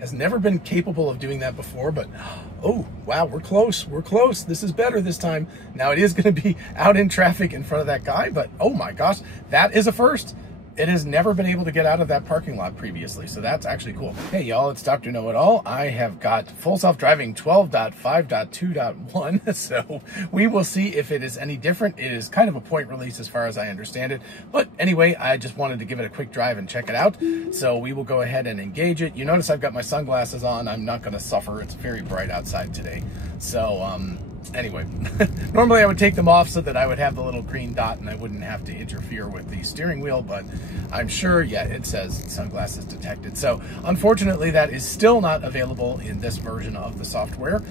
has never been capable of doing that before, but oh, wow, we're close. We're close. This is better this time. Now it is going to be out in traffic in front of that guy, but oh my gosh, that is a first. It has never been able to get out of that parking lot previously, so that's actually cool. Hey y'all, it's Dr. Know-It-All. I have got Full Self-Driving 12.5.2.1, so we will see if it is any different. It is kind of a point release as far as I understand it, but anyway, I just wanted to give it a quick drive and check it out, so we will go ahead and engage it. You notice I've got my sunglasses on. I'm not going to suffer. It's very bright outside today, so anyway, normally I would take them off so that I would have the little green dot and I wouldn't have to interfere with the steering wheel, but I'm sure, yeah, it says sunglasses detected. So unfortunately, that is still not available in this version of the software,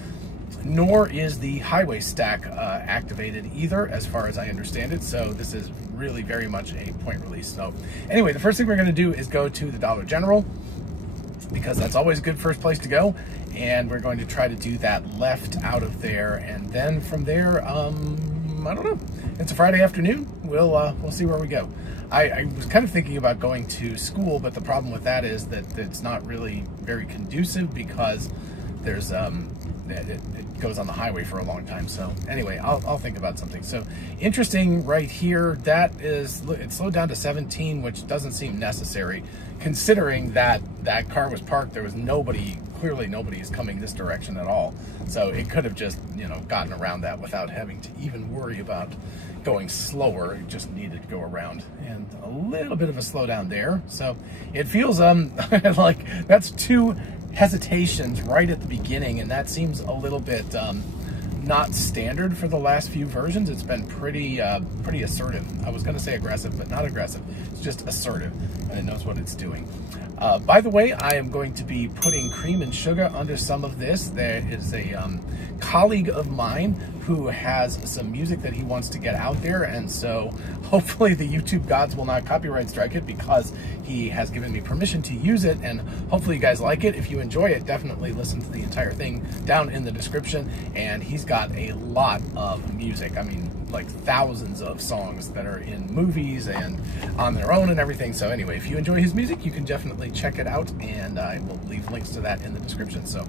nor is the highway stack activated either, as far as I understand it. So this is really very much a point release. So anyway, the first thing we're going to do is go to the Dollar General, because that's always a good first place to go. And we're going to try to do that left out of there, and then from there, I don't know. It's a Friday afternoon. We'll see where we go. I was kind of thinking about going to school, but the problem with that is that it's not really very conducive, because there's it goes on the highway for a long time. So anyway, I'll think about something. So interesting right here, that is, it slowed down to 17, which doesn't seem necessary considering that that car was parked. There was nobody, clearly nobody is coming this direction at all. So it could have just, you know, gotten around that without having to even worry about going slower. It just needed to go around, and a little bit of a slowdown there. So it feels like that's 2 hesitations right at the beginning, and that seems a little bit not standard for the last few versions. It's been pretty assertive. I was going to say aggressive, but not aggressive. It's just assertive, and it knows what it's doing. By the way, I am going to be putting cream and sugar under some of this. There is a colleague of mine who has some music that he wants to get out there, and so hopefully the YouTube gods will not copyright strike it, because he has given me permission to use it, and hopefully you guys like it. If you enjoy it, definitely listen to the entire thing down in the description. And he's got a lot of music. I mean, like thousands of songs that are in movies and on their own and everything. So anyway, if you enjoy his music, you can definitely check it out, and I will leave links to that in the description. So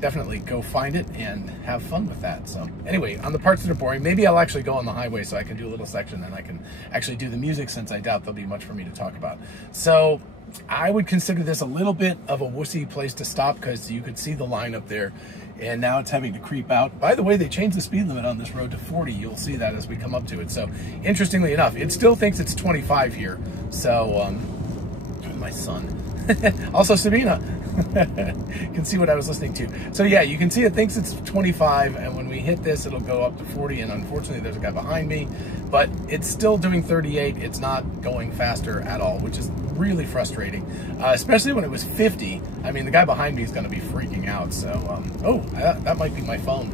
definitely go find it and have fun with that. So anyway, on the parts that are boring, maybe I'll actually go on the highway so I can do a little section, and I can actually do the music, since I doubt there'll be much for me to talk about. So I would consider this a little bit of a wussy place to stop, because you could see the line up there, and now it's having to creep out. By the way, they changed the speed limit on this road to 40. You'll see that as we come up to it. So interestingly enough, it still thinks it's 25 here. So my son, also Sabina, can see what I was listening to. So yeah, you can see it thinks it's 25, and when we hit this, it'll go up to 40, and unfortunately there's a guy behind me, but it's still doing 38. It's not going faster at all, which is really frustrating, especially when it was 50. I mean, the guy behind me is going to be freaking out. So oh, that might be my phone.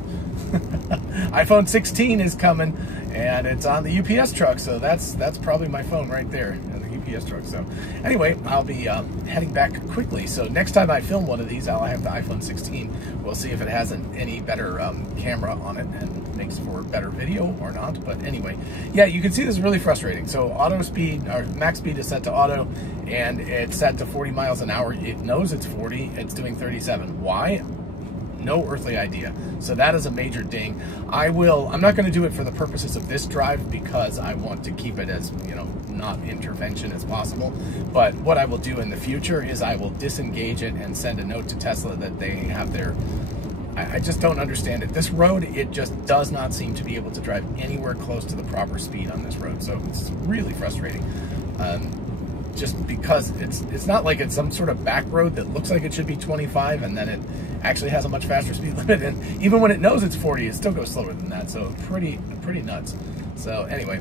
iPhone 16 is coming, and it's on the UPS truck, so that's probably my phone right there, the UPS truck. So anyway, I'll be heading back quickly. So next time I film one of these, I'll have the iPhone 16. We'll see if it has any better camera on it and makes for better video or not. But anyway, yeah, you can see this is really frustrating. So auto speed, or max speed, is set to auto, and it's set to 40 miles an hour. It knows it's 40. It's doing 37. Why? No earthly idea. So that is a major ding. I'm not going to do it for the purposes of this drive, because I want to keep it as, you know, not intervention as possible. But what I will do in the future is I will disengage it and send a note to Tesla that they have their, I just don't understand it. This road, it just does not seem to be able to drive anywhere close to the proper speed on this road. So it's really frustrating. Just because it's not like it's some sort of back road that looks like it should be 25, and then it actually has a much faster speed limit, and even when it knows it's 40, it still goes slower than that. So pretty nuts. So anyway,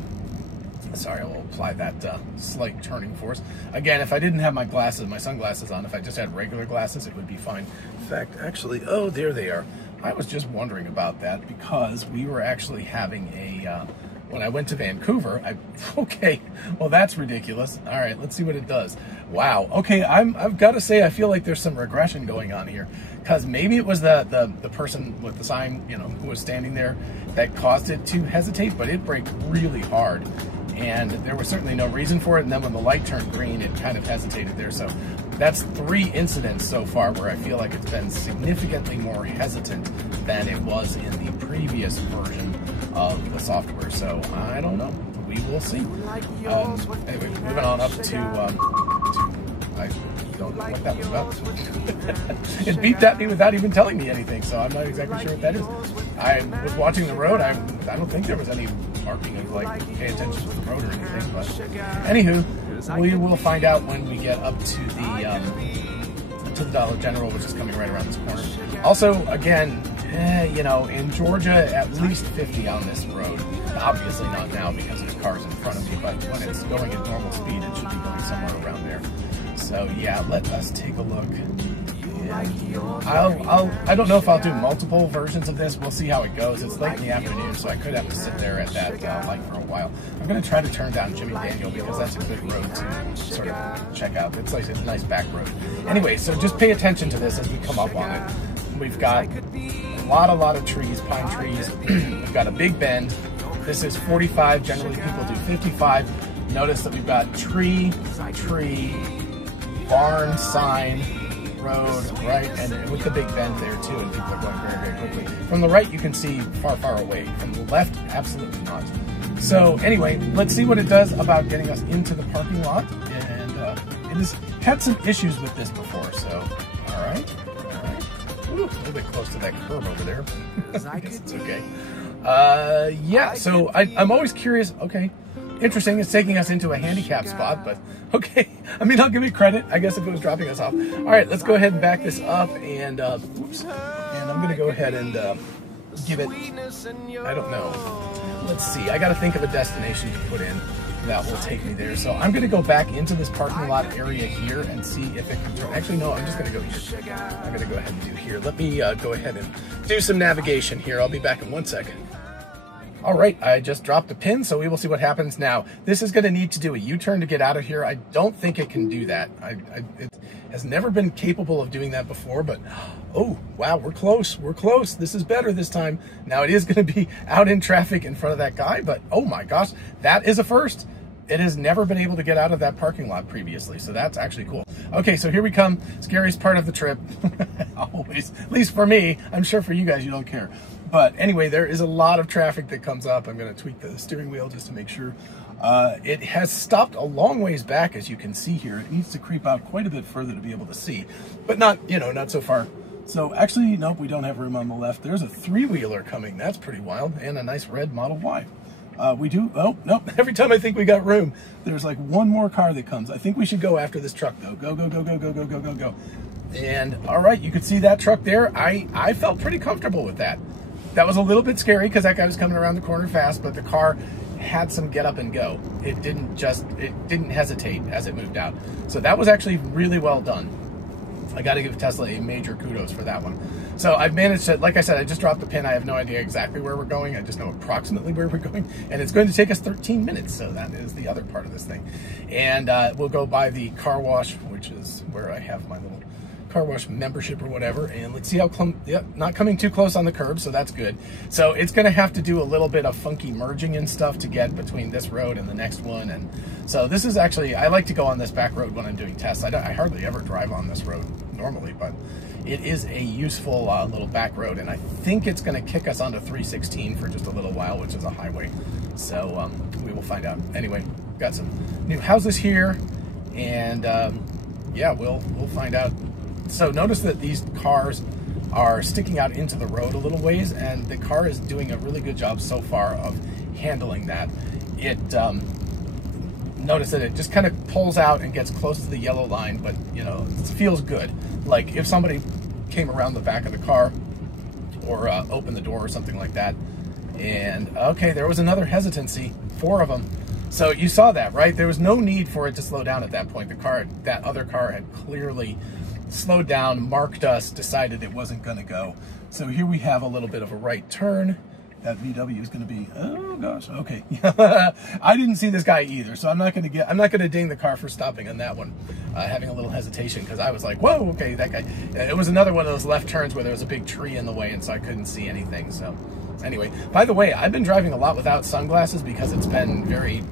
sorry, I will apply that slight turning force. Again, if I didn't have my glasses, my sunglasses on, if I just had regular glasses, it would be fine. In fact, actually, oh, there they are. I was just wondering about that, because we were actually having a when I went to Vancouver, okay, well, that's ridiculous. All right, let's see what it does. Wow. Okay, I've got to say, I feel like there's some regression going on here, because maybe it was the person with the sign, you know, who was standing there that caused it to hesitate, but it braked really hard, and there was certainly no reason for it. And then when the light turned green, it kind of hesitated there. So That's 3 incidents so far where I feel like it's been significantly more hesitant than it was in the previous version of the software. So I don't know. We will see. Anyway, moving on up to I don't know what that was about. It beeped at me without even telling me anything, so I'm not exactly sure what that is. I was watching the road. I don't think there was any marking of like pay attention to the road or anything, but anywho, we will find out when we get up to the Dollar General, which is coming right around this corner. Also, again, you know, in Georgia, at least 50 on this road. Obviously not now because there's cars in front of me, but when it's going at normal speed, it should be going somewhere around there. So yeah, let us take a look. I don't know if I'll do multiple versions of this. We'll see how it goes. It's late in the afternoon, so I could have to sit there at that light for a while. I'm going to try to turn down Jimmy Daniel because that's a good road to sort of check out. It's like a nice back road. Anyway, so just pay attention to this as we come up on it. We've got a lot of trees, pine trees. We've got a big bend. This is 45. Generally, people do 55. Notice that we've got tree, barn, sign, road, right, and with the big bend there too, and people are going very, very quickly. From the right, you can see far away. From the left, absolutely not. So anyway, let's see what it does about getting us into the parking lot. And it has had some issues with this before, so all right. Ooh, a little bit close to that curb over there. I guess it's okay. Yeah, so I'm always curious. Okay. Interesting, it's taking us into a handicap spot, but okay. I mean, I'll give it credit, I guess, if it was dropping us off. All right, let's go ahead and back this up, and oops. And I'm gonna go ahead and give it, I don't know. Let's see, I gotta think of a destination to put in that will take me there. So I'm gonna go back into this parking lot area here and see if it can turn. Actually, no, I'm just gonna go here. I'm gonna go ahead and do here. Let me go ahead and do some navigation here. I'll be back in 1 second. All right, I just dropped a pin, so we will see what happens now. This is going to need to do a U-turn to get out of here. I don't think it can do that. It has never been capable of doing that before, but oh, wow, we're close. We're close. This is better this time. Now, it is going to be out in traffic in front of that guy, but oh my gosh, that is a first. It has never been able to get out of that parking lot previously, so that's actually cool. Okay, so here we come. Scariest part of the trip. Always, at least for me. I'm sure for you guys, you don't care. But anyway, there is a lot of traffic that comes up. I'm going to tweak the steering wheel just to make sure. It has stopped a long ways back, as you can see here. It needs to creep out quite a bit further to be able to see, but not, you know, not so far. So actually, nope, we don't have room on the left. There's a 3-wheeler coming. That's pretty wild, and a nice red Model Y. We do, oh, nope, every time I think we got room, there's like one more car that comes. I think we should go after this truck, though. Go, go, go, go, go, go, go, go, go. And all right, you could see that truck there. I felt pretty comfortable with that. That was a little bit scary because that guy was coming around the corner fast, but the car had some get up and go. It didn't hesitate as it moved out. So that was actually really well done. I got to give Tesla a major kudos for that one. So I've managed to, like I said, I just dropped the pin. I have no idea exactly where we're going. I just know approximately where we're going. And it's going to take us 13 minutes. So that is the other part of this thing. And we'll go by the car wash, which is where I have my little car wash membership or whatever, and let's see how not coming too close on the curb, so that's good. So it's going to have to do a little bit of funky merging and stuff to get between this road and the next one. And so this is actually, I like to go on this back road when I'm doing tests. I hardly ever drive on this road normally, but it is a useful little back road, and I think it's going to kick us onto 316 for just a little while, which is a highway. So we will find out. Anyway, got some new houses here, and yeah, we'll find out. So notice that these cars are sticking out into the road a little ways, and the car is doing a really good job so far of handling that. It notice that it just kind of pulls out and gets close to the yellow line, but you know, it feels good. Like if somebody came around the back of the car or opened the door or something like that. And okay, there was another hesitancy, 4 of them. So you saw that, right? There was no need for it to slow down at that point. That other car had clearly slowed down, marked us, decided it wasn't going to go. So here we have a little bit of a right turn. That VW is going to be, oh gosh, okay. I didn't see this guy either, so I'm not going to ding the car for stopping on that one, having a little hesitation, because I was like, whoa, okay, that guy. It was another one of those left turns where there was a big tree in the way, and so I couldn't see anything. So anyway, by the way, I've been driving a lot without sunglasses because it's been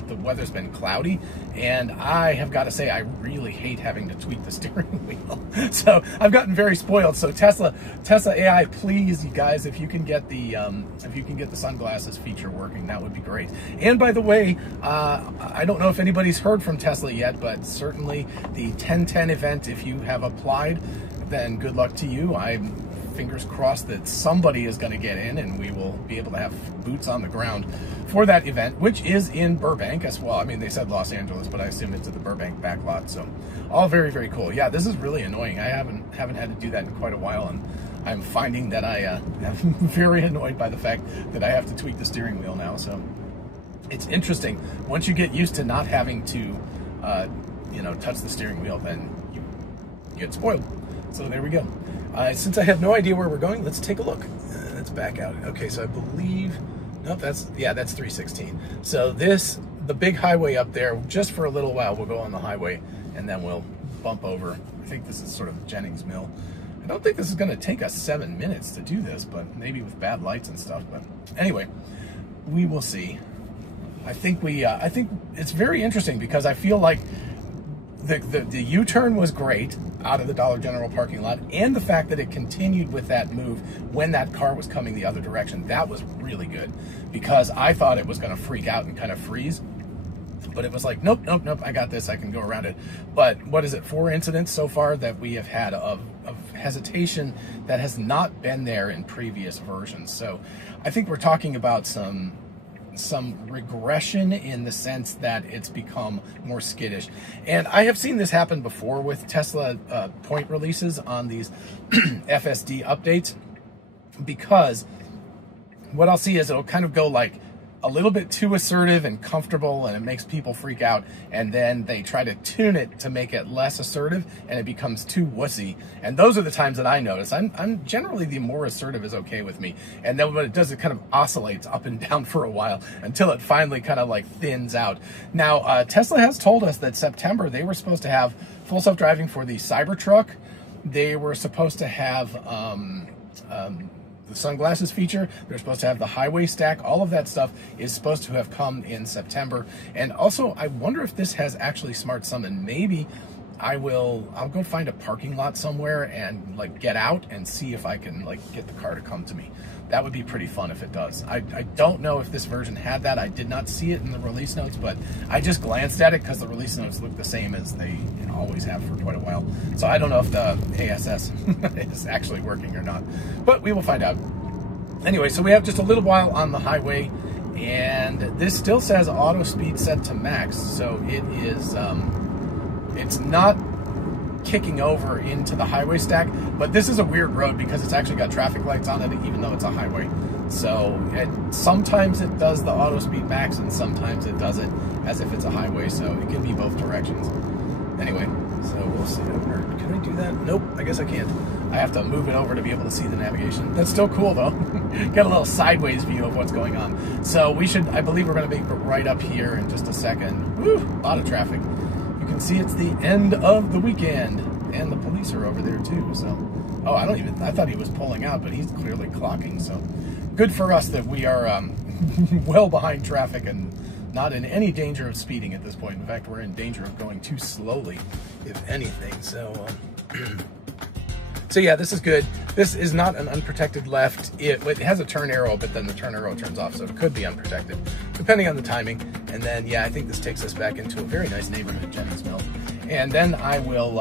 the weather's been cloudy, and I have got to say I really hate having to tweak the steering wheel. So I've gotten very spoiled. So Tesla AI, please, you guys, if you can get the sunglasses feature working, that would be great. And by the way, I don't know if anybody's heard from Tesla yet, but certainly the 1010 event, if you have applied, then good luck to you. I'm fingers crossed that somebody is going to get in and we will be able to have boots on the ground for that event, which is in Burbank as well. I mean, they said Los Angeles, but I assume it's at the Burbank backlot. So all very, very cool. Yeah, this is really annoying. I haven't had to do that in quite a while, and I'm finding that I am very annoyed by the fact that I have to tweak the steering wheel now. So it's interesting. Once you get used to not having to, you know, touch the steering wheel, then you get spoiled. So there we go. Since I have no idea where we're going, let's take a look. Let's back out. Okay, so I believe, no, that's 316. So the big highway up there, just for a little while, we'll go on the highway and then we'll bump over. I think this is sort of Jennings Mill. I don't think this is going to take us 7 minutes to do this, but maybe with bad lights and stuff. But anyway, we will see. I think it's very interesting because I feel like the U-turn was great out of the Dollar General parking lot, and the fact that it continued with that move when that car was coming the other direction, that was really good, because I thought it was going to freak out and kind of freeze, but it was like, nope, I got this, I can go around it. But what is it, 4 incidents so far that we have had of hesitation that has not been there in previous versions. So I think we're talking about some regression in the sense that it's become more skittish. And I have seen this happen before with Tesla point releases on these FSD updates, because what I'll see is it'll kind of go like a little bit too assertive and comfortable, and it makes people freak out, and then they try to tune it to make it less assertive and it becomes too wussy. And those are the times that I notice. I'm generally, the more assertive is okay with me, and then what it does, it kind of oscillates up and down for a while until it finally kind of like thins out. Now Tesla has told us that September they were supposed to have full self-driving for the Cybertruck. They were supposed to have the sunglasses feature. They're supposed to have the highway stack. All of that stuff is supposed to have come in September. And also, I wonder if this has actually smart summon. Maybe I'll go find a parking lot somewhere and like get out and see if I can like get the car to come to me. That would be pretty fun if it does. I don't know if this version had that. I did not see it in the release notes, but I just glanced at it because the release notes look the same as they always have for quite a while. So I don't know if the ASS is actually working or not, but we will find out. Anyway, so we have just a little while on the highway, and this still says auto speed set to max. So it is, it's not kicking over into the highway stack, but this is a weird road because it's actually got traffic lights on it, even though it's a highway. So sometimes it does the auto speed max, and sometimes it does it as if it's a highway. So it can be both directions. Anyway, so we'll see. Can I do that? Nope, I guess I can't. I have to move it over to be able to see the navigation. That's still cool though. Get a little sideways view of what's going on. So we should, I believe we're going to be right up here in just a second. Woo, a lot of traffic. You can see it's the end of the weekend, and the police are over there too. So, oh, I thought he was pulling out, but he's clearly clocking. So good for us that we are well behind traffic and not in any danger of speeding at this point. In fact, we're in danger of going too slowly, if anything. So, so yeah, this is good. This is not an unprotected left. It has a turn arrow, but then the turn arrow turns off, so it could be unprotected, depending on the timing. And then, yeah, I think this takes us back into a very nice neighborhood, Jennings Mill. And then I will,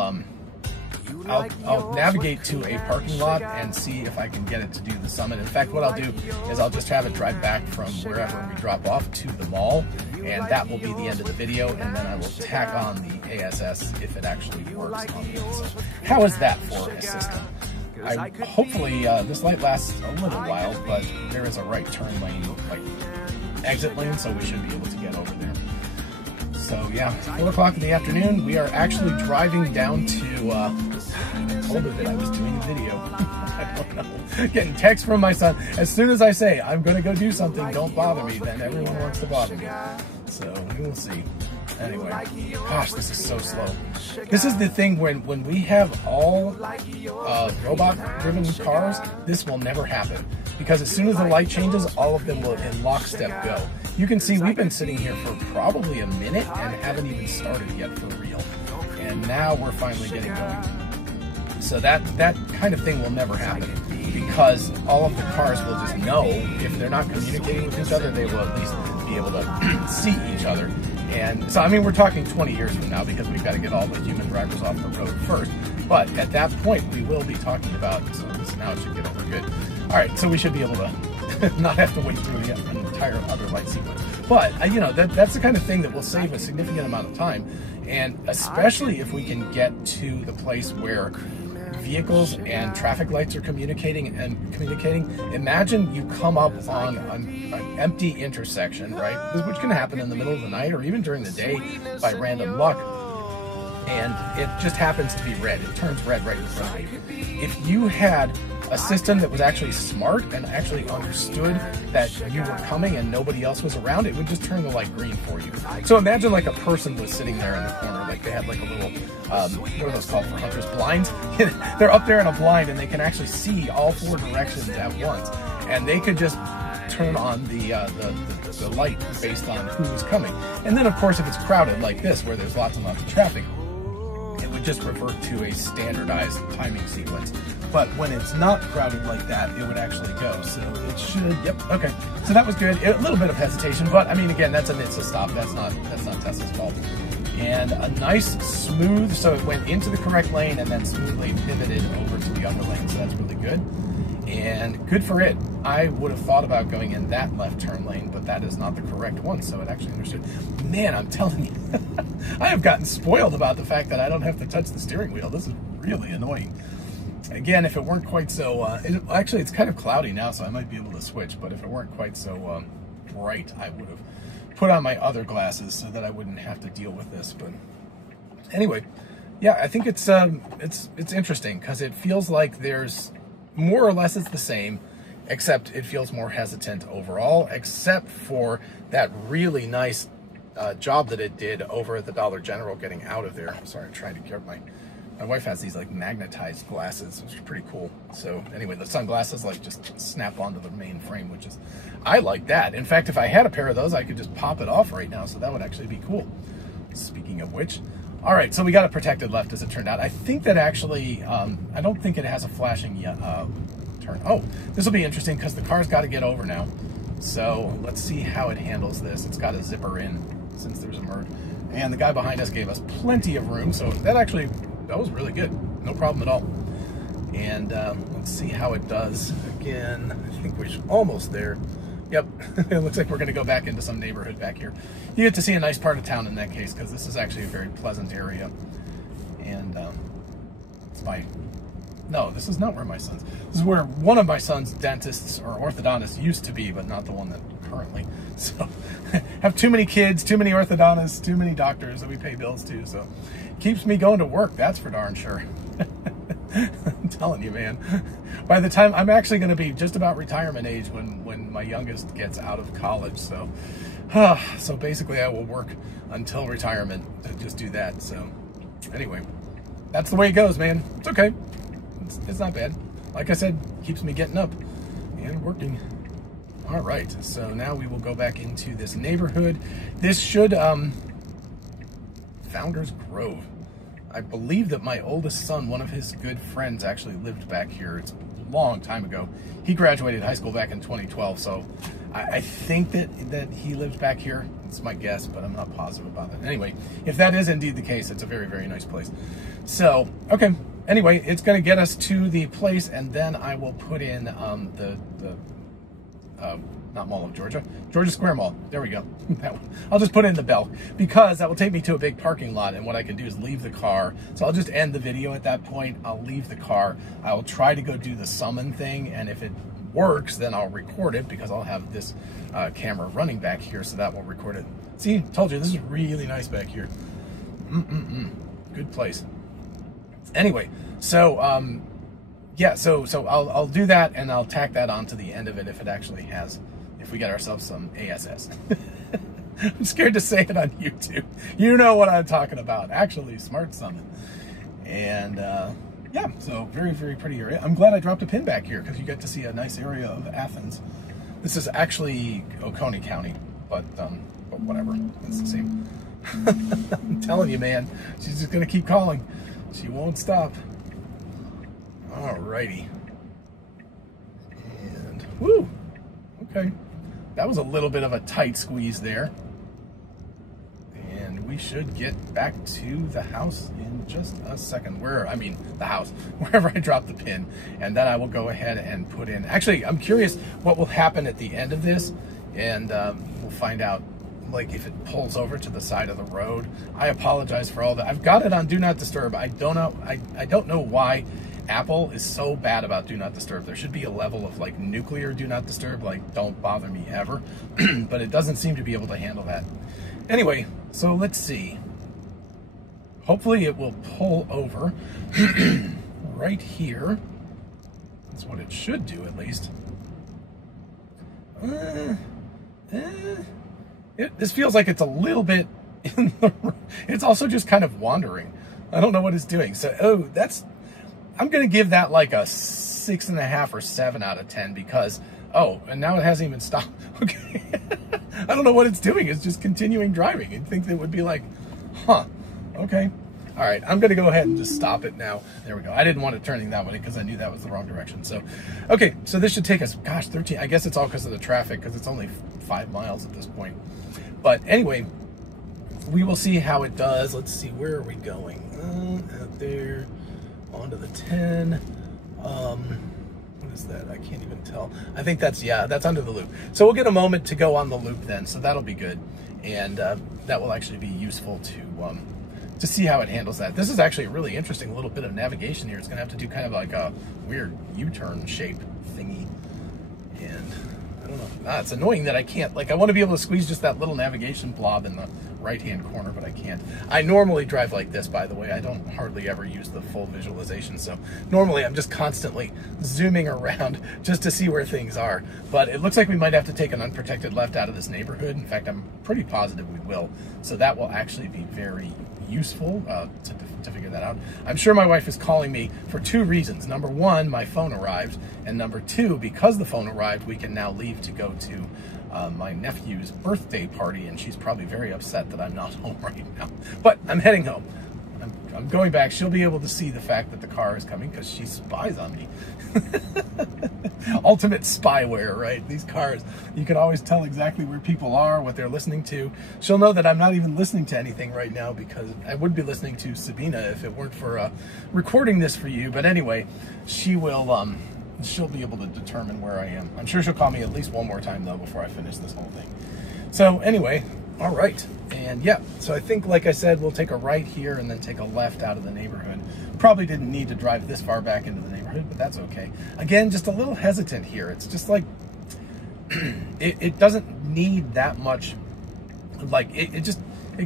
I'll navigate to a parking lot and see if I can get it to do the summit. In fact, what I'll do is I'll just have it drive back from wherever we drop off to the mall, and that will be the end of the video, and then I will tack on the ASS if it actually works on it. So how is that for a system? Hopefully this light lasts a little while, but there is a right turn lane, like exit lane, so we should be able to get over there. So yeah, 4 o'clock in the afternoon, we are actually driving down to, I told her that I was doing a video. I don't know. Getting text from my son. As soon as I say, I'm going to go do something, don't bother me, then everyone wants to bother me. So we will see. Anyway, gosh, this is so slow. This is the thing when we have all robot-driven cars, this will never happen. because as soon as the light changes, all of them will in lockstep go. You can see we've been sitting here for probably a minute and haven't even started yet for real. And now we're finally getting going. So that kind of thing will never happen, because all of the cars will just know if they're not communicating with each other, they will at least be able to see each other. And so, I mean, we're talking 20 years from now, because we've got to get all the human drivers off the road first. But at that point, we will be talking about, so now it should get over good. All right, so we should be able to not have to wait through an entire other light sequence. But, you know, that's the kind of thing that will save a significant amount of time. And especially if we can get to the place where vehicles and traffic lights are communicating. Imagine you come up on an empty intersection, right? Which can happen in the middle of the night or even during the day by random luck. And it just happens to be red. It turns red right in front of you. If you had a system that was actually smart and actually understood that you were coming and nobody else was around, it would just turn the light green for you. So imagine like a person was sitting there in the corner, like they had like a little, what are those called for hunters? Blinds? They're up there in a blind and they can actually see all four directions at once. And they could just turn on the light based on who is coming. And then of course, if it's crowded like this, where there's lots and lots of traffic, it would just revert to a standardized timing sequence. But when it's not crowded like that, it would actually go. So it should, yep, okay. So that was good. A little bit of hesitation, but I mean, again, that's a NHTSA stop. That's not Tesla's fault. And a nice smooth, so it went into the correct lane and then smoothly pivoted over to the other lane. So that's really good. And good for it. I would have thought about going in that left turn lane, but that is not the correct one, so it actually understood. Man, I'm telling you, I have gotten spoiled about the fact that I don't have to touch the steering wheel. This is really annoying. Again, if it weren't quite so, actually it's kind of cloudy now, so I might be able to switch, but if it weren't quite so bright, I would have put on my other glasses so that I wouldn't have to deal with this. But anyway, yeah, I think it's interesting, because it feels like there's more or less it's the same, except it feels more hesitant overall, except for that really nice job that it did over at the Dollar General getting out of there. Sorry, I'm trying to get my wife has these like magnetized glasses, which is pretty cool. So anyway, the sunglasses like just snap onto the main frame, which is, I like that. In fact, if I had a pair of those, I could just pop it off right now. So that would actually be cool. Speaking of which, all right, so we got a protected left as it turned out. I think that actually, I don't think it has a flashing turn. Oh, this will be interesting because the car's got to get over now. So let's see how it handles this. It's got a zipper in since there's a merge. And the guy behind us gave us plenty of room. So that was really good. No problem at all. And let's see how it does. Again, I think we're almost there. Yep, it looks like we're going to go back into some neighborhood back here. You get to see a nice part of town in that case, because this is actually a very pleasant area. And no, this is not where my son's. This is where one of my son's dentists or orthodontists used to be, but not the one that currently. So, have too many kids, too many orthodontists, too many doctors that we pay bills to. So, keeps me going to work, that's for darn sure. I'm telling you, man. By the time I'm actually going to be just about retirement age when my youngest gets out of college. So, so basically I will work until retirement to just do that. So anyway, that's the way it goes, man. It's okay. It's not bad. Like I said, keeps me getting up and working. All right. So now we will go back into this neighborhood. This should, Founders Grove. I believe that my oldest son, one of his good friends, actually lived back here. It's a long time ago. He graduated high school back in 2012, so I think that he lived back here. It's my guess, but I'm not positive about that. Anyway, if that is indeed the case, it's a very, very nice place. So, okay. Anyway, it's going to get us to the place, and then I will put in not Mall of Georgia Square Mall. There we go. That one. I'll just put in the bell, because that will take me to a big parking lot, and what I can do is leave the car. So I'll just end the video at that point. I'll leave the car. I'll try to go do the summon thing, and if it works, then I'll record it, because I'll have this camera running back here, so that will record it. See, told you, this is really nice back here. Good place. Anyway, so yeah, so I'll do that, and I'll tack that onto the end of it if it actually has, if we get ourselves some ASS. I'm scared to say it on YouTube. You know what I'm talking about. Actually, smart summon. And yeah, so very, very pretty area. I'm glad I dropped a pin back here because you get to see a nice area of Athens. This is actually Oconee County, but whatever, it's the same. I'm telling you, man, she's just gonna keep calling. She won't stop. Alrighty. And, whoo, okay. That was a little bit of a tight squeeze there. And we should get back to the house in just a second. The house, wherever I drop the pin. And then I will go ahead and put in, actually, I'm curious what will happen at the end of this. And we'll find out, like, if it pulls over to the side of the road. I apologize for all that. I've got it on Do Not Disturb. I don't know why Apple is so bad about Do Not Disturb. There should be a level of like nuclear Do Not Disturb, like don't bother me ever, but it doesn't seem to be able to handle that. Anyway, so let's see. Hopefully it will pull over right here. That's what it should do, at least. This feels like it's a little bit in the, it's also just kind of wandering. I don't know what it's doing. So, I'm going to give that like a 6.5 or 7 out of 10 because, and now it hasn't even stopped. Okay. I don't know what it's doing. It's just continuing driving. You'd think it would be like, huh, okay. All right, I'm going to go ahead and just stop it now. There we go. I didn't want it turning that way because I knew that was the wrong direction. So, okay, so this should take us, gosh, 13. I guess it's all because of the traffic because it's only 5 miles at this point. But anyway, we will see how it does. Let's see, where are we going? Out there, onto the 10. What is that? I can't even tell. I think that's under the loop. So we'll get a moment to go on the loop then. So that'll be good. And that will actually be useful to see how it handles that. This is actually a really interesting little bit of navigation here. It's going to have to do kind of like a weird U-turn shape thingy. And I don't know. It's annoying that I can't, like, I want to be able to squeeze just that little navigation blob in the right-hand corner, but I can't. I normally drive like this, by the way. I don't hardly ever use the full visualization. So normally I'm just constantly zooming around just to see where things are. But it looks like we might have to take an unprotected left out of this neighborhood. In fact, I'm pretty positive we will. So that will actually be very useful to figure that out. I'm sure my wife is calling me for 2 reasons. Number 1, my phone arrived, and number 2, because the phone arrived, we can now leave to go to my nephew's birthday party, and she's probably very upset that I'm not home right now. But I'm heading home. I'm going back. She'll be able to see the fact that the car is coming because she spies on me. Ultimate spyware, right? These cars, you can always tell exactly where people are, what they're listening to. She'll know that I'm not even listening to anything right now because I would be listening to Sabina if it weren't for recording this for you. But anyway, she will, she'll be able to determine where I am. I'm sure she'll call me at least one more time though before I finish this whole thing. So anyway, all right. And yeah, so I think, like I said, we'll take a right here and then take a left out of the neighborhood. Probably didn't need to drive this far back into the neighborhood, but that's okay. Again, just a little hesitant here. It's just like, it doesn't need that much, like, it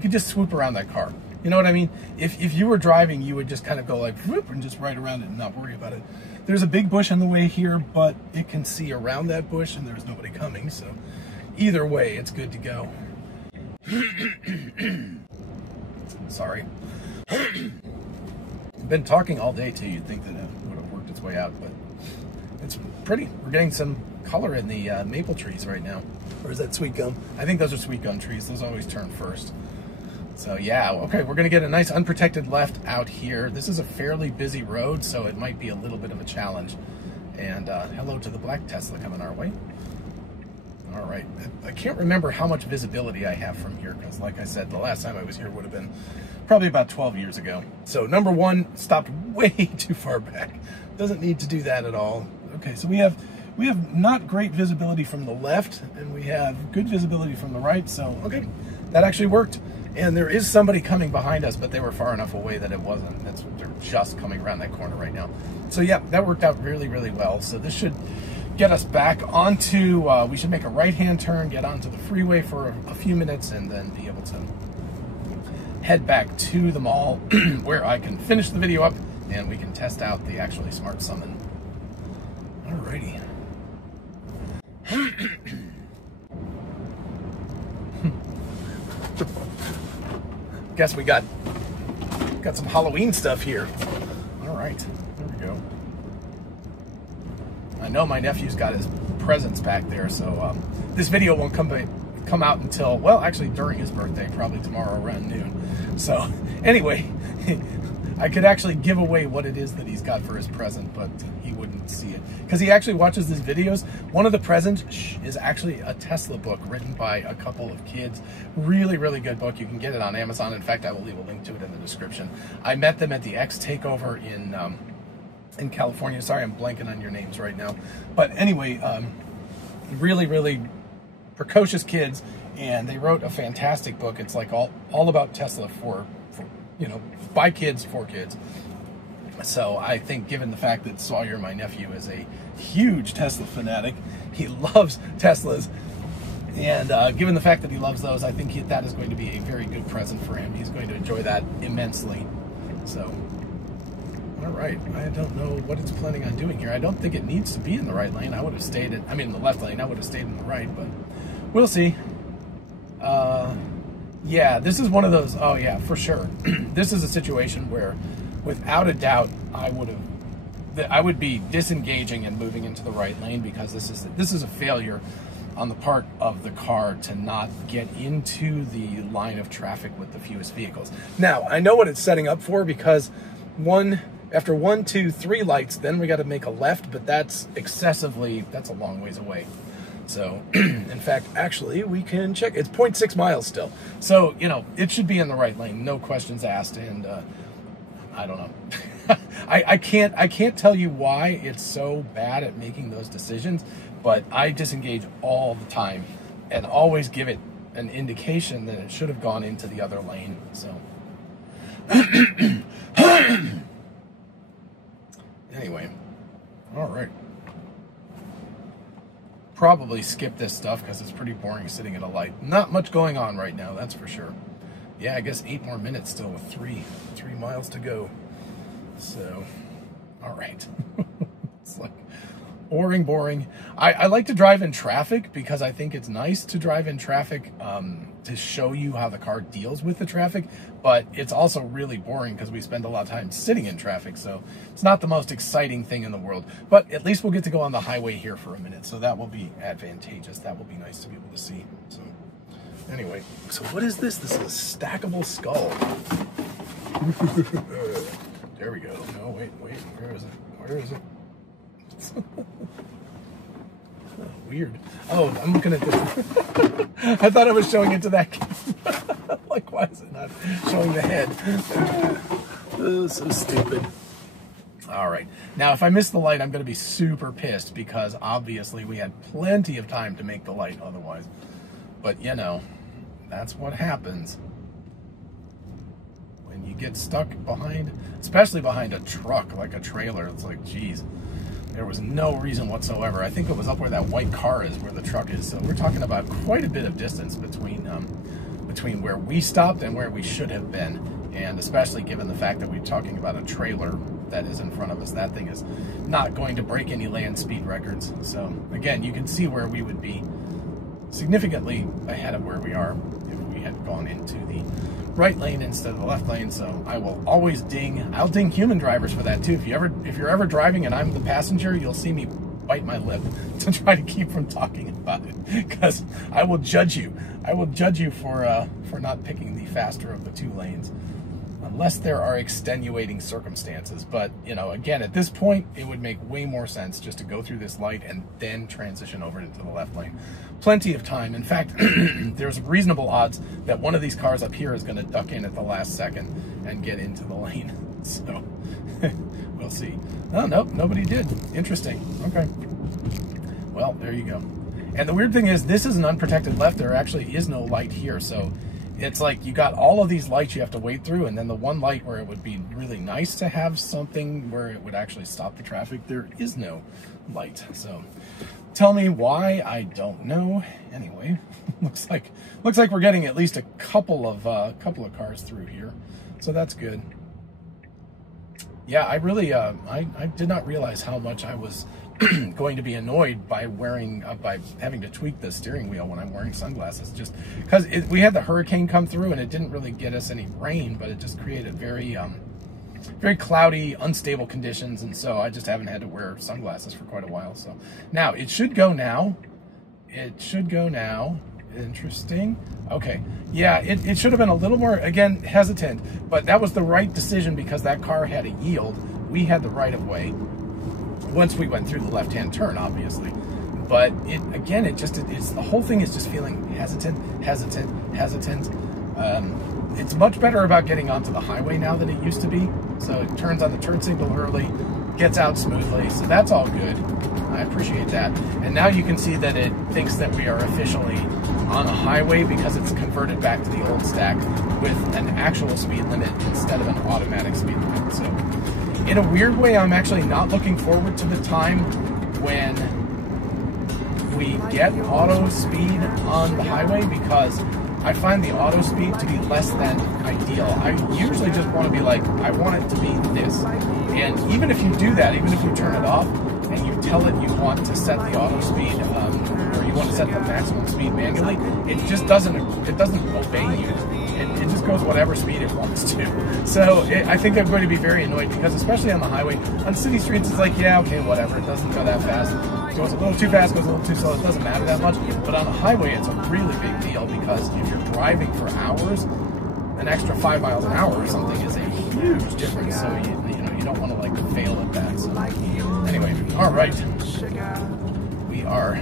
could just swoop around that car. You know what I mean? If you were driving, you would just kind of go like, whoop, and just right around it and not worry about it. There's a big bush in the way here, but it can see around that bush and there's nobody coming. So either way, it's good to go. Sorry. I've been talking all day too. You'd think that it would have worked its way out, but it's pretty. We're getting some color in the maple trees right now. Or is that sweet gum? I think those are sweet gum trees. Those always turn first. So yeah, okay, we're gonna get a nice unprotected left out here. This is a fairly busy road, so it might be a little bit of a challenge. And hello to the black Tesla coming our way. All right, I can't remember how much visibility I have from here because, like I said, the last time I was here would have been probably about 12 years ago. So number 1 stopped way too far back. Doesn't need to do that at all. Okay, so we have not great visibility from the left, and we have good visibility from the right. So okay, that actually worked. And there is somebody coming behind us, but they were far enough away that it wasn't. They're just coming around that corner right now. So yeah, that worked out really, really well. So this should get us back onto, we should make a right-hand turn, get onto the freeway for a few minutes, and then be able to head back to the mall where I can finish the video up and we can test out the actually smart summon. Alrighty. Guess we got some Halloween stuff here. All right. I know my nephew's got his presents back there, so this video won't come out until, well, actually during his birthday, probably tomorrow around noon. So anyway, I could actually give away what it is that he's got for his present, but he wouldn't see it because he actually watches these videos. One of the presents is actually a Tesla book written by a couple of kids. Really, really good book. You can get it on Amazon. In fact, I will leave a link to it in the description. I met them at the X Takeover in California. Sorry, I'm blanking on your names right now. But anyway, really, really precocious kids, and they wrote a fantastic book. It's like all about Tesla for you know, by kids, for kids. So I think, given the fact that Sawyer, my nephew, is a huge Tesla fanatic, he loves Teslas, and given the fact that he loves those, I think that is going to be a very good present for him. He's going to enjoy that immensely. So, all right, I don't know what it's planning on doing here. I don't think it needs to be in the right lane. I would have stayed in, I mean, the left lane. I would have stayed in the right, but we'll see. Yeah, this is one of those, oh yeah, for sure. This is a situation where, without a doubt, I would be disengaging and moving into the right lane, because this is a failure on the part of the car to not get into the line of traffic with the fewest vehicles. Now, I know what it's setting up for, because after 1, 2, 3 lights, then we got to make a left, but that's a long ways away. So, in fact, actually, we can check. It's 0.6 miles still. So, you know, it should be in the right lane, no questions asked. And I don't know. I can't tell you why it's so bad at making those decisions, but I disengage all the time and always give it an indication that it should have gone into the other lane. So, anyway, all right. Probably skip this stuff because it's pretty boring sitting at a light. Not much going on right now, that's for sure. Yeah, I guess 8 more minutes still with 3 miles to go. So, all right. It's like boring. I like to drive in traffic because I think it's nice to drive in traffic to show you how the car deals with the traffic, but it's also really boring because we spend a lot of time sitting in traffic, so it's not the most exciting thing in the world. But at least we'll get to go on the highway here for a minute, so that will be advantageous. That will be nice to be able to see. So anyway, so what is this? This is a stackable skull. There we go. No, wait, where is it? Where is it? Oh, weird. Oh, I'm looking at this. I thought I was showing it to that camera. Like, why is it not showing the head? Oh, so stupid. All right. Now, if I miss the light, I'm going to be super pissed because obviously we had plenty of time to make the light otherwise. But, you know, that's what happens when you get stuck behind, especially behind a truck, like a trailer. It's like, geez. There was no reason whatsoever. I think it was up where that white car is, where the truck is. So we're talking about quite a bit of distance between where we stopped and where we should have been. And especially given the fact that we're talking about a trailer that is in front of us, that thing is not going to break any land speed records. So again, you can see where we would be significantly ahead of where we are if we had gone into the right lane instead of the left lane. So I will always I'll ding human drivers for that too. If you're ever driving and I'm the passenger, you'll see me bite my lip to try to keep from talking about it, because I will judge you. I will judge you for not picking the faster of the 2 lanes, unless there are extenuating circumstances. But, you know, again, at this point, it would make way more sense just to go through this light and then transition over into the left lane. Plenty of time. In fact, there's reasonable odds that one of these cars up here is going to duck in at the last second and get into the lane. So, we'll see. Oh, nope, nobody did. Interesting. Okay. Well, there you go. And the weird thing is, this is an unprotected left. There actually is no light here. So, it's like you got all of these lights you have to wait through, and then the one light where it would be really nice to have something where it would actually stop the traffic, there is no light. So tell me why, I don't know. Anyway, looks like we're getting at least a couple of cars through here, so that's good. Yeah, I really I did not realize how much I was going to be annoyed by by having to tweak the steering wheel when I'm wearing sunglasses, just because we had the hurricane come through and it didn't really get us any rain, but it just created very very cloudy, unstable conditions, and so I just haven't had to wear sunglasses for quite a while. So now it should go now. It should go now. Interesting. Okay. Yeah, it should have been a little more, again, hesitant, but that was the right decision because that car had a yield. We had the right of way once we went through the left-hand turn, obviously. But it's the whole thing is just feeling hesitant. It's much better about getting onto the highway now than it used to be. So it turns on the turn signal early, gets out smoothly. So that's all good. I appreciate that. And now you can see that it thinks that we are officially on a highway because it's converted back to the old stack with an actual speed limit instead of an automatic speed limit. So in a weird way, I'm actually not looking forward to the time when we get auto speed on the highway because I find the auto speed to be less than ideal. I usually just want to be like, I want it to be this. And even if you do that, even if you turn it off and you tell it you want to set the auto speed, or you want to set the maximum speed manually, it just doesn't obey you. It just goes whatever speed it wants to. So I think I'm going to be very annoyed because especially on the highway, on city streets, it's like, yeah, okay, whatever. It doesn't go that fast. It goes a little too fast, goes a little too slow. It doesn't matter that much. But on a highway, it's a really big deal because if you're driving for hours, an extra 5 miles an hour or something is a huge difference. So you don't want to like fail at that. So anyway, all right, we are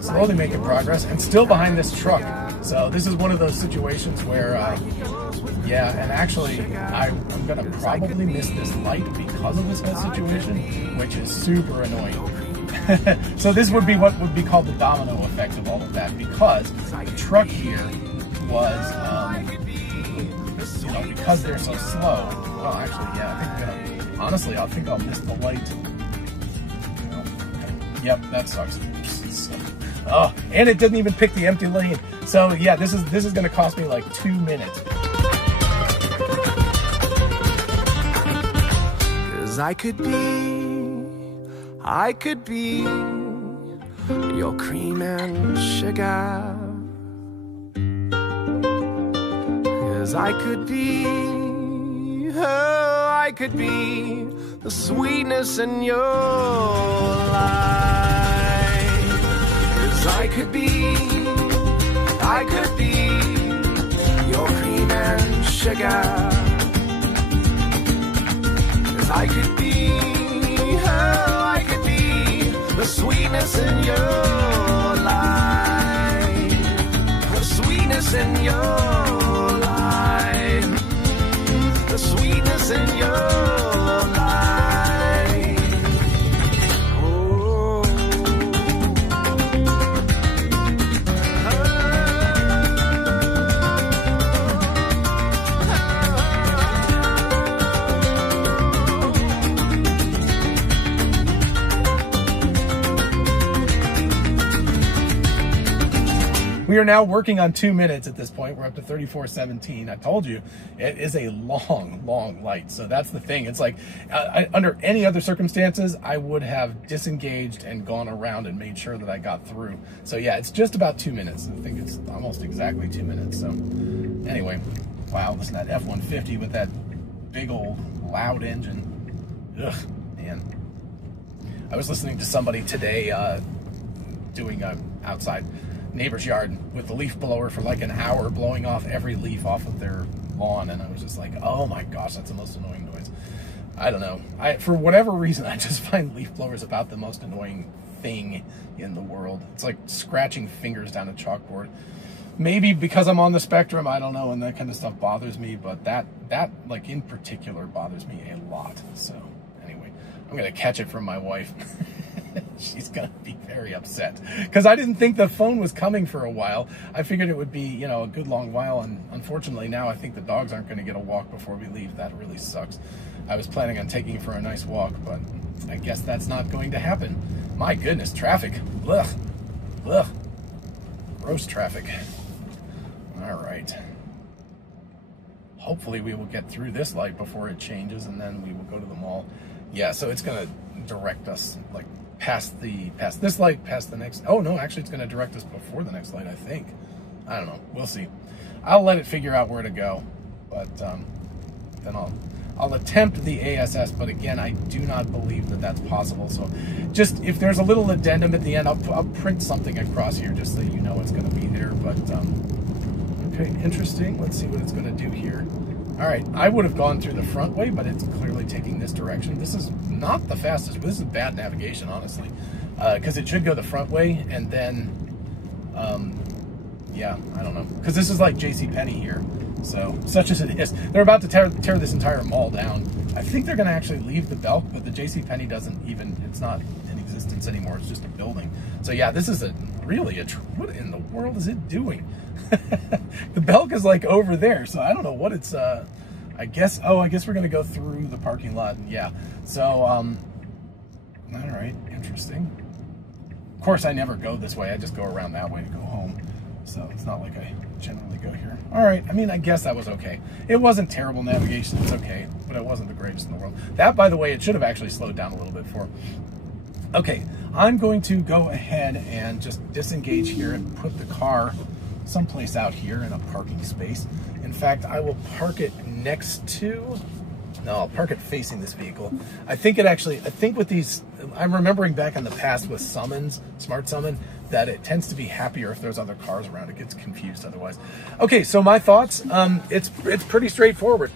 slowly making progress and still behind this truck. So this is one of those situations where, yeah, and actually I'm gonna probably miss this light because of this whole situation, which is super annoying. So this would be what would be called the domino effect of all of that, because the truck here was, because they're so slow. Well, actually, yeah, I think honestly, I think I'll miss the light. Yep, that sucks. Oh, and it didn't even pick the empty lane. So yeah, this is going to cost me like 2 minutes. 'Cause I could be your cream and sugar. 'Cause I could be the sweetness in your life. 'Cause I could be your cream and sugar. 'Cause I could be the sweetness in your life. The sweetness in your life. The sweetness in your life. We are now working on 2 minutes at this point. We're up to 34:17. I told you, it is a long light. So that's the thing. It's like, under any other circumstances, I would have disengaged and gone around and made sure that I got through. So yeah, it's just about 2 minutes. I think it's almost exactly 2 minutes. So anyway, wow, listen to that F-150 with that big old loud engine. Ugh, man. I was listening to somebody today doing outside neighbor's yard with the leaf blower for like an hour, blowing off every leaf off of their lawn, and I was just like, oh my gosh, that's the most annoying noise. I don't know, for whatever reason, I just find leaf blowers about the most annoying thing in the world. It's like scratching fingers down a chalkboard. Maybe because I'm on the spectrum, I don't know, and that kind of stuff bothers me, but that like in particular bothers me a lot. So anyway, I'm gonna catch it from my wife. She's gonna be very upset because I didn't think the phone was coming for a while. I figured it would be, a good long while, and unfortunately now I think the dogs aren't going to get a walk before we leave. That really sucks. I was planning on taking for a nice walk, but I guess that's not going to happen. My goodness, traffic. Ugh. Ugh. Gross traffic. All right. Hopefully we will get through this light before it changes, and then we will go to the mall. Yeah, so it's going to direct us like past this light, past the next. Oh no, actually it's going to direct us before the next light, I think. I don't know. We'll see. I'll let it figure out where to go, but then I'll attempt the ASS, but again, I do not believe that that's possible. So just, if there's a little addendum at the end, I'll print something across here just so you know it's going to be there. But, okay, interesting. Let's see what it's going to do here. All right, I would have gone through the front way, but it's clearly taking this direction. This is not the fastest, but this is bad navigation, honestly, because it should go the front way, and then, yeah, I don't know, because this is like JCPenney here, so such as it is. They're about to tear this entire mall down. I think they're going to actually leave the Belk, but the JCPenney doesn't even, it's not in existence anymore. It's just a building. So yeah, this is what in the world is it doing? The Belk is like over there, so I don't know what it's, I guess we're going to go through the parking lot. Yeah, so, all right, interesting. Of course, I never go this way. I just go around that way to go home. So it's not like I generally go here. All right, I mean, I guess that was okay. It wasn't terrible navigation, it's okay, but it wasn't the greatest in the world. That, by the way, it should have actually slowed down a little bit for. Okay, I'm going to go ahead and just disengage here and put the car someplace out here in a parking space. In fact, I will park it next to, no, I'll park it facing this vehicle. I think with these, I'm remembering back in the past with Summons, Smart Summon, that it tends to be happier if there's other cars around. It gets confused otherwise. Okay, so my thoughts, it's pretty straightforward.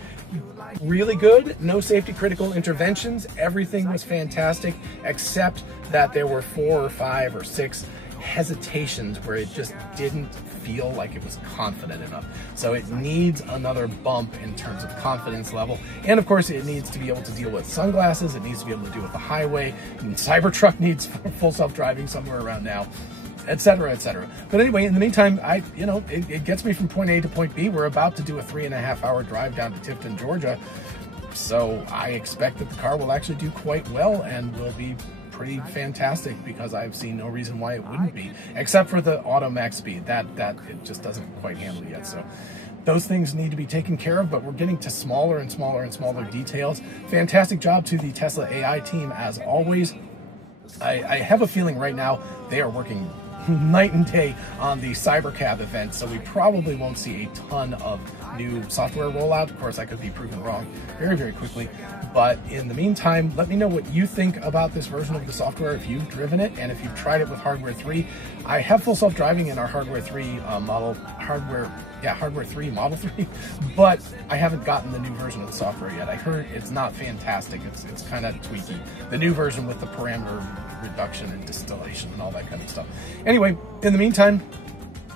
Really good, no safety critical interventions. Everything was fantastic, except that there were 4 or 5 or 6 hesitations where it just didn't feel like it was confident enough. So it needs another bump in terms of confidence level. And of course, it needs to be able to deal with sunglasses. It needs to be able to deal with the highway. And Cybertruck needs full self-driving somewhere around now, etc., etc. But anyway, in the meantime, it gets me from point A to point B. We're about to do a 3.5-hour drive down to Tifton, Georgia. So I expect that the car will actually do quite well and will be pretty fantastic, because I've seen no reason why it wouldn't be, except for the auto max speed. That it just doesn't quite handle yet. So those things need to be taken care of, but we're getting to smaller and smaller and smaller details. Fantastic job to the Tesla AI team, as always. I have a feeling right now they are working night and day on the Cybercab event, so we probably won't see a ton of new software rollout. Of course, I could be proven wrong very, very quickly. But in the meantime, let me know what you think about this version of the software, if you've driven it and if you've tried it with Hardware 3. I have full self-driving in our Hardware 3 Hardware 3 Model 3, but I haven't gotten the new version of the software yet. I heard it's not fantastic. It's kind of tweaky. The new version with the parameter reduction and distillation and all that kind of stuff. Anyway, in the meantime,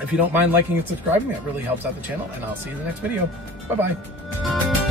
if you don't mind liking and subscribing, that really helps out the channel, and I'll see you in the next video. Bye-bye.